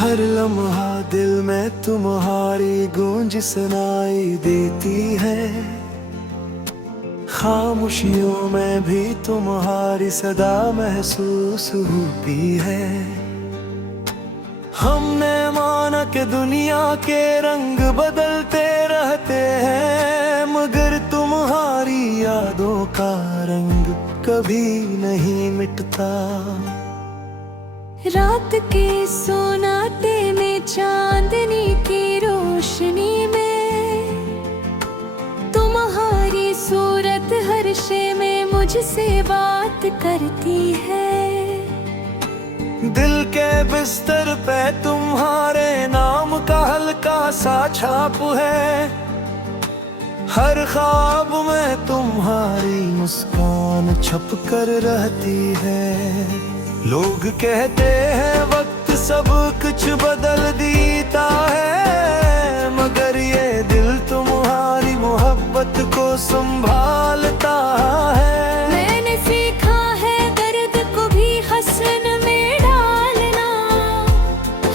हर लम्हा दिल में तुम्हारी गूंज सुनाई देती है। खामोशियों में भी तुम्हारी सदा महसूस होती है। हमने माना कि दुनिया के रंग बदलते रहते हैं, मगर तुम्हारी यादों का रंग कभी नहीं मिटता। रात के सोनाटे में चांदनी की रोशनी में तुम्हारी सूरत हर शे में मुझसे बात करती है। दिल के बिस्तर पे तुम्हारे नाम का हल्का सा छाप है। हर ख्वाब में तुम्हारी मुस्कान छप कर रहती है। लोग कहते हैं वक्त सब कुछ बदल देता है, मगर ये दिल तुम्हारी मोहब्बत को संभालता है। मैंने सीखा है दर्द को भी हसन में डालना,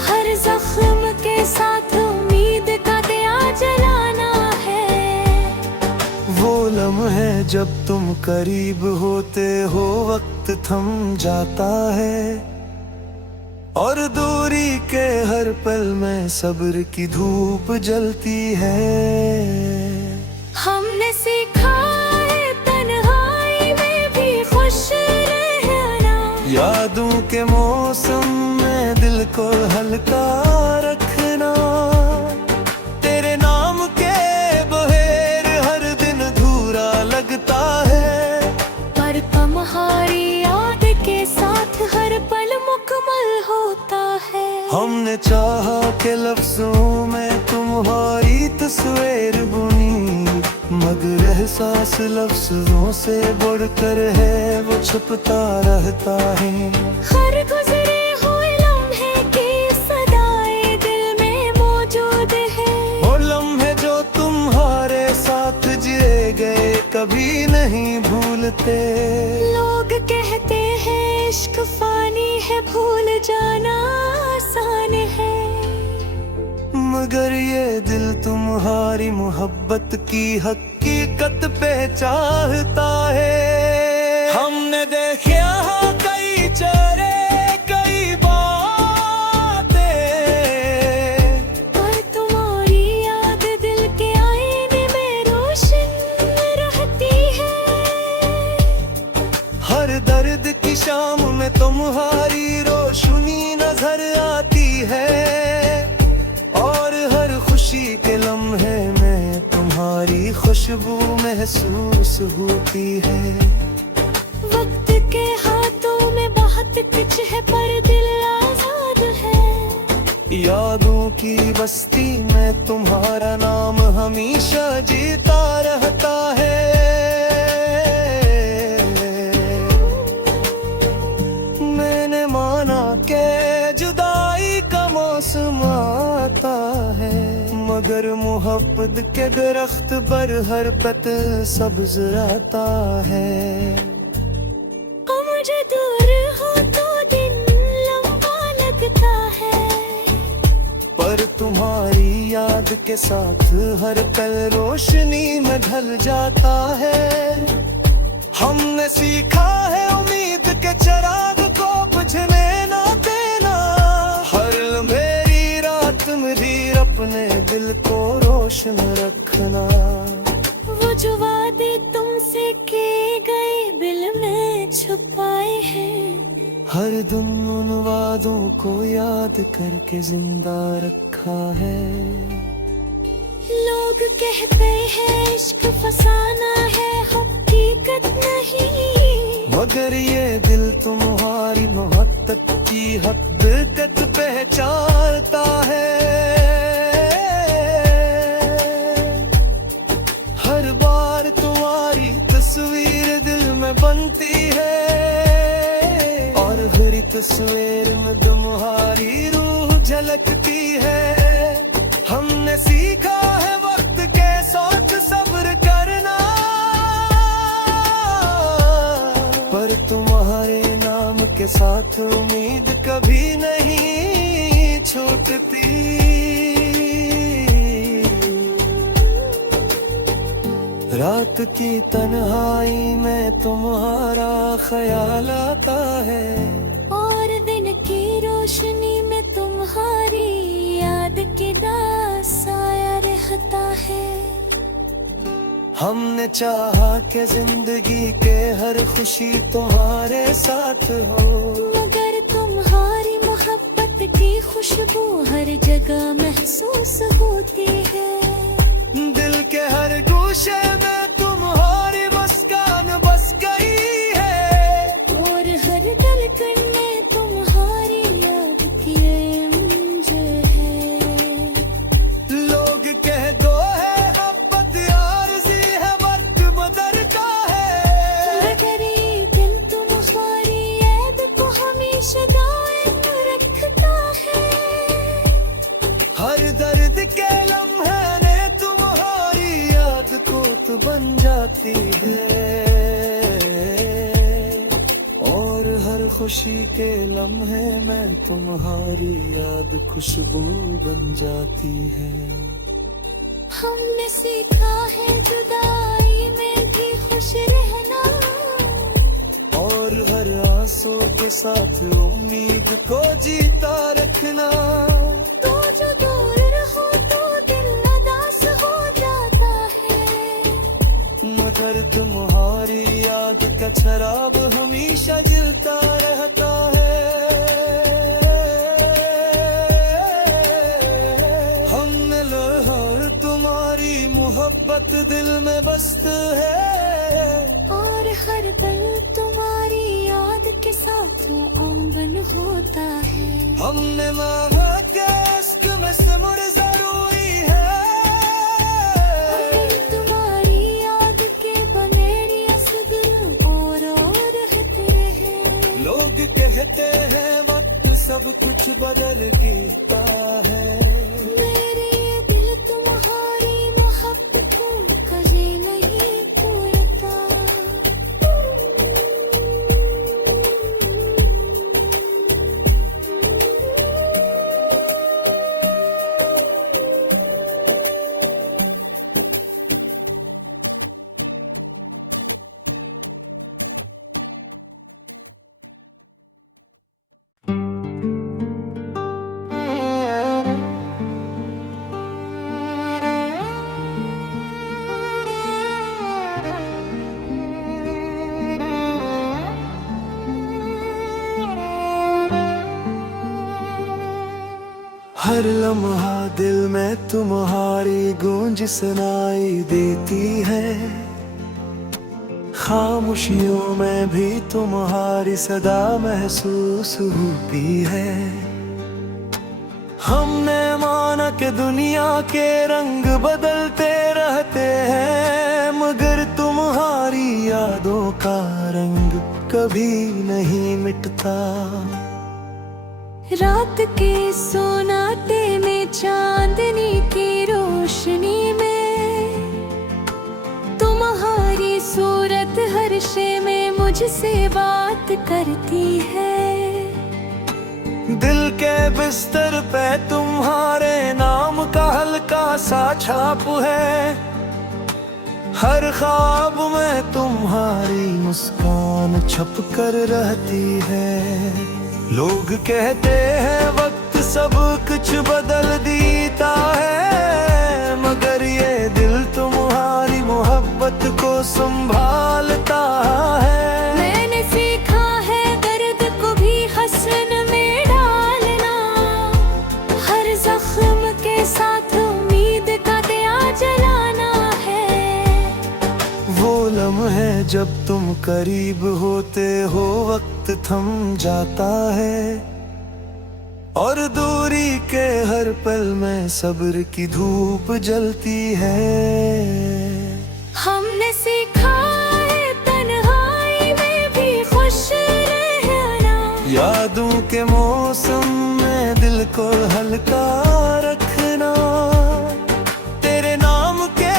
हर जख्म के साथ उम्मीद का दिया जलाना है। वो लम्हे जब तुम करीब होते हो वक्त थम जाता है, और दूरी के हर पल में सब्र की धूप जलती है। हमने सीखा है तन्हाई में भी खुश रहना, यादों के मौसम में दिल को हल्का रखना। तेरे नाम के बहेर हर दिन अधूरा लगता है, पर तुम्हारी याद के साथ हर पल मुकम्मल होता है। हमने चाहा के लफ्जों में तुम्हारी तस्वीर बुनी, मगर एहसास लफ्जों से बढ़कर है, वो छुपता रहता है। हर गुजरे हुए लम्हे की सदाएं दिल में मौजूद है। वो लम्हे जो तुम्हारे साथ जिए गए कभी नहीं भूलते। लोग कहते हैं इश्क फानी है, भूल जाना आसान है, मगर ये दिल तुम्हारी मोहब्बत की हकीकत पे चाहता है। हमने देखा कई चेहरे कई बातें, पर तुम्हारी याद दिल के आईने में रोशन रहती है। हर दर्द की शाम में तुम्हारी रोशनी नजर आती है, और हर खुशी के लम्हे में तुम्हारी खुशबू महसूस होती है। वक्त के हाथों में बहुत कुछ है, पर दिल आजाद है। यादों की बस्ती में तुम्हारा नाम हमेशा जीता रहता है। मैंने माना के जुदाई का मौसम आता है, मगर मोहब्बत के दरख्त पर हर पत सब्ज रहता है। मुझे दूर हो तो दिन लंबा लगता है, पर तुम्हारी याद के साथ हर पल रोशनी में ढल जाता है। हमने सीखा है उम्मीद के चिराग को बुझने ना देना, हर मेरी रात मेरी अपने दिल को रोशन रखना। वो जो वादे तुमसे किए गए दिल में छुपाए हैं, हर दिन उन वादों को याद करके जिंदा रखा है। लोग कहते हैं इश्क फसाना है, हकीकत नहीं, मगर ये दिल तुम्हारी मोहब्बत की हकीकत पहचानता है। हर बार तुम्हारी तस्वीर दिल में बनती है, और हर तस्वीर में तुम्हारी रूह झलकती है। हमने सीखा है वक्त के साथ सब्र करना, पर तुम्हारे नाम के साथ उम्मीद कभी नहीं छूटती। रात की तन्हाई में तुम्हारा ख्याल आता है, और दिन की रोशनी में तुम्हारी याद की दास्तां रहता है। हमने चाहा कि जिंदगी के हर खुशी तुम्हारे साथ हो, मगर तुम्हारी मोहब्बत की खुशबू हर जगह महसूस होती है। दिल के हर गोशे में तुम्हारी मुस्कान बस गई है, और हर धड़कन में तुम्हारी याद की रंज है। लोग कह दो है अब बदयारजी है, वक्त बदलता है, मगर ये दिल तुम्हारी याद को हमेशा कायम रखता है। हर दर्द के लम्हे ने तुम्हारी याद को तो बन जाती है, और हर खुशी के लम्हे में तुम्हारी याद खुशबू बन जाती है। हमने सीखा है जुदाई में भी खुश रहना, और हर आंसू के साथ उम्मीद को जीता रखना। तो जो दूर रहो तो दिल उदास हो जाता है, मगर तुम्हारी याद का शराब हमेशा जलता रहता है। हमने लोहर तुम्हारी मोहब्बत दिल में बस्त है, और हर पल तुम्हारी याद के साथ अम्बन होता है। हमने मांगा के इश्क में सिमर जरूरी है, तुम्हारी याद के बगैर असदिल और रहते हैं। लोग कहते हैं वक्त सब कुछ बदल गीता है, मेरे ये दिल तुम्हारी मोहब्बत को कभी नहीं भूलता। हर लम्हा दिल में तुम्हारी गूंज सुनाई देती है, खामोशियों में भी तुम्हारी सदा महसूस होती है। हमने माना कि दुनिया के रंग बदलते रहते हैं, मगर तुम्हारी यादों का रंग कभी नहीं मिटता। रात के सोनाटे में चांदनी की रोशनी में तुम्हारी सूरत हर शे में मुझसे बात करती है। दिल के बिस्तर पे तुम्हारे नाम का हल्का सा छाप है, हर ख्वाब में तुम्हारी मुस्कान छप कर रहती है। लोग कहते हैं वक्त सब कुछ बदल देता है, मगर ये दिल तुम्हारी मोहब्बत को संभालता है। मैंने सीखा है दर्द को भी हसन में डालना, हर जख्म के साथ उम्मीद का दिया जलाना है। वो लम्हे जब तुम करीब होते हो वक्त थम जाता है, और दूरी के हर पल में सब्र की धूप जलती है। हमने सीखा है तन्हाई में भी खुश रहना, यादों के मौसम में दिल को हल्का रखना। तेरे नाम के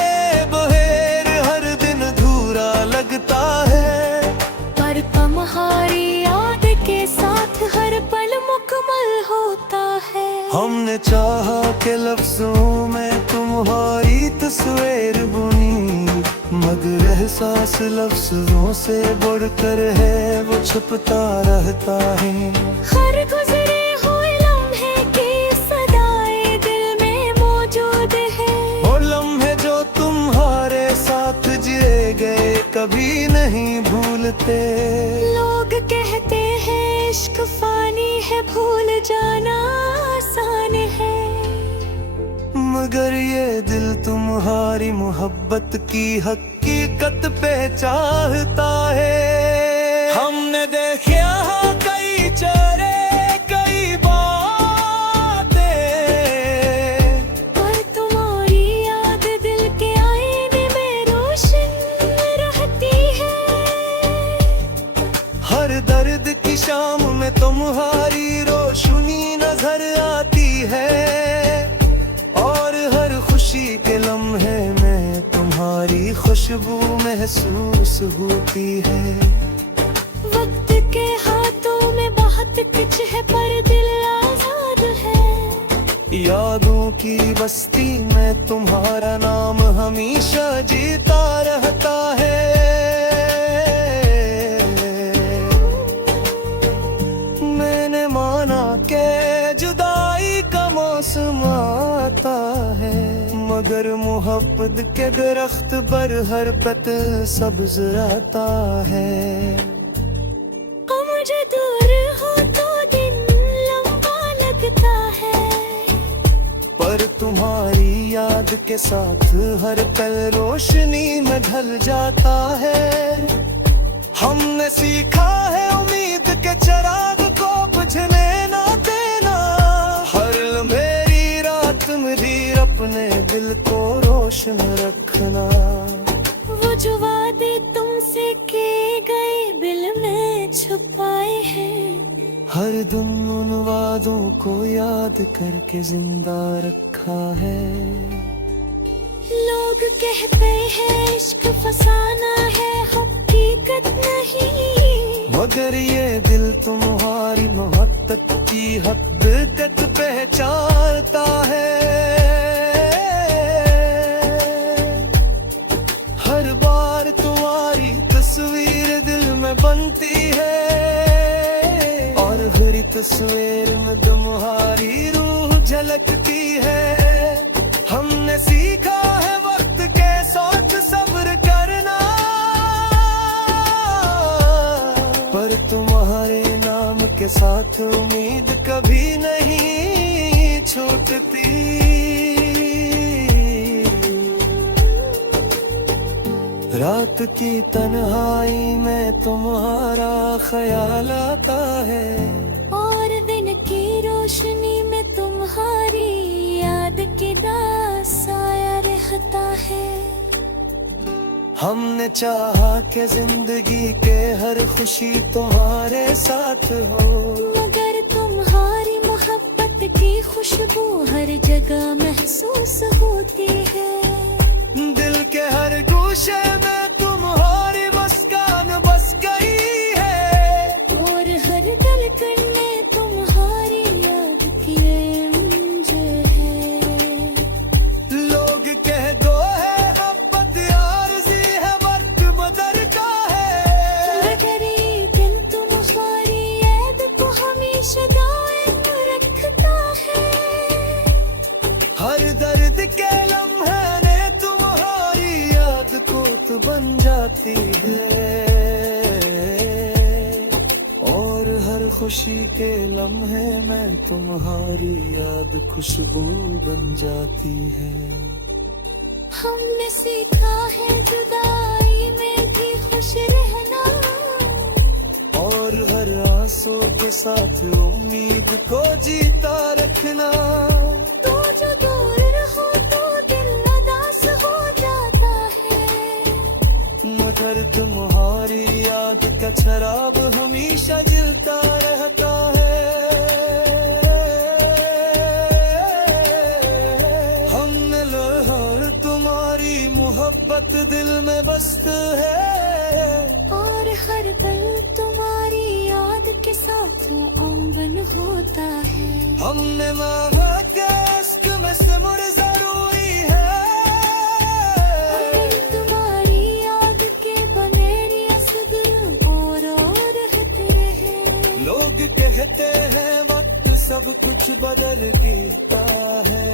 बहेर हर दिन धूरा लगता है, पर तुम्हारी याद के साथ हर पल मुकम्मल होता है। हमने चाहा के लफ्जों में तुम्हारी तस्वीर बुनी, मगर एहसास लफ्जों से बढ़कर है वो छुपता रहता है। हर गुजरे हुए लम्हे की सदाएं दिल में मौजूद है। वो लम्हे जो तुम्हारे साथ जिए गए कभी नहीं भूलते। लोग कहते हैं इश्क फानी है, भूल जाना आसान है, मगर ये दिल तुम्हारी मोहब्बत की हकीकत पे चाहता है। हमने देखा कई चेहरे कई बातें, और तुम्हारी याद दिल के आईने में रोशन रहती है। हर दर्द की शाम में तुम्हारी रोशनी नजर आती है, और हर खुशी के लम्हे में तुम्हारी खुशबू महसूस होती है। वक्त के हाथों में बहुत कुछ है पर दिल आजाद है। यादों की बस्ती में तुम्हारा नाम हमेशा जीता रहता है। मैंने माना के जुदाई का मौसम आता है, मगर मोहब्बत के दरख्त पर हर पत सब्ज रहता है। मुझे दूर हो तो दिन लंबा लगता है, पर तुम्हारी याद के साथ हर पल रोशनी में ढल जाता है। हमने सीखा है उम्मीद के चिराग को बुझने ना देना, हर मेरी रात मेरी अपने दिल को रोशन रखना। वो जो वादे तुमसे किए गए दिल में छुपाए हैं, हर दिन उन वादों को याद करके जिंदा रखा है। लोग कहते हैं इश्क फसाना है, हकीकत नहीं, मगर ये दिल तुम्हारी मोहब्बत की हकीकत पहचानता है। हर बार तुम्हारी तस्वीर दिल में बनती है, और हर तस्वीर में तुम्हारी रूह झलकती है। हमने सीखा है वक्त के साथ सब्र करना, पर तुम्हारे नाम के साथ उम्मीद कभी नहीं छूटती। रात की तन्हाई में तुम्हारा ख्याल आता है, और दिन की रोशनी में तुम्हारी याद की दासाया रहता है। हमने चाहा कि जिंदगी के हर खुशी तुम्हारे साथ हो, मगर तुम्हारी मोहब्बत की खुशबू हर जगह महसूस होती है। दिल के हर गोशे में तुम्हारी मुस्कान बस गई है, और हर धड़कन में तुम्हारी याद की रंज है। लोग कह दो है अब बदयारजी है, वक्त बदल का है, मगर ये दिल तुम्हारी याद को हमेशा कायम रखता है। हर दर्द के लम्हे ने तुम्हारी याद को तो बन जाती है, और हर खुशी के लम्हे में तुम्हारी याद खुशबू बन जाती है। हमने सीखा है जुदाई में भी खुश रहना, और हर आंसू के साथ उम्मीद को जीता रखना। तो जो दूर रहो तो दिल उदास हो जाता है, मगर तुम्हारी याद का शराब हमेशा जलता रहता है। हमने लोहर तुम्हारी मोहब्बत दिल में बस्त है, और हर पल तुम्हारी याद के साथ अम्बन होता है। हमने मांगा के में सिमर जरूरी है। तुम्हारी याद के बनेरी असगर और रहते हैं। लोग कहते हैं वक्त सब कुछ बदल देता है।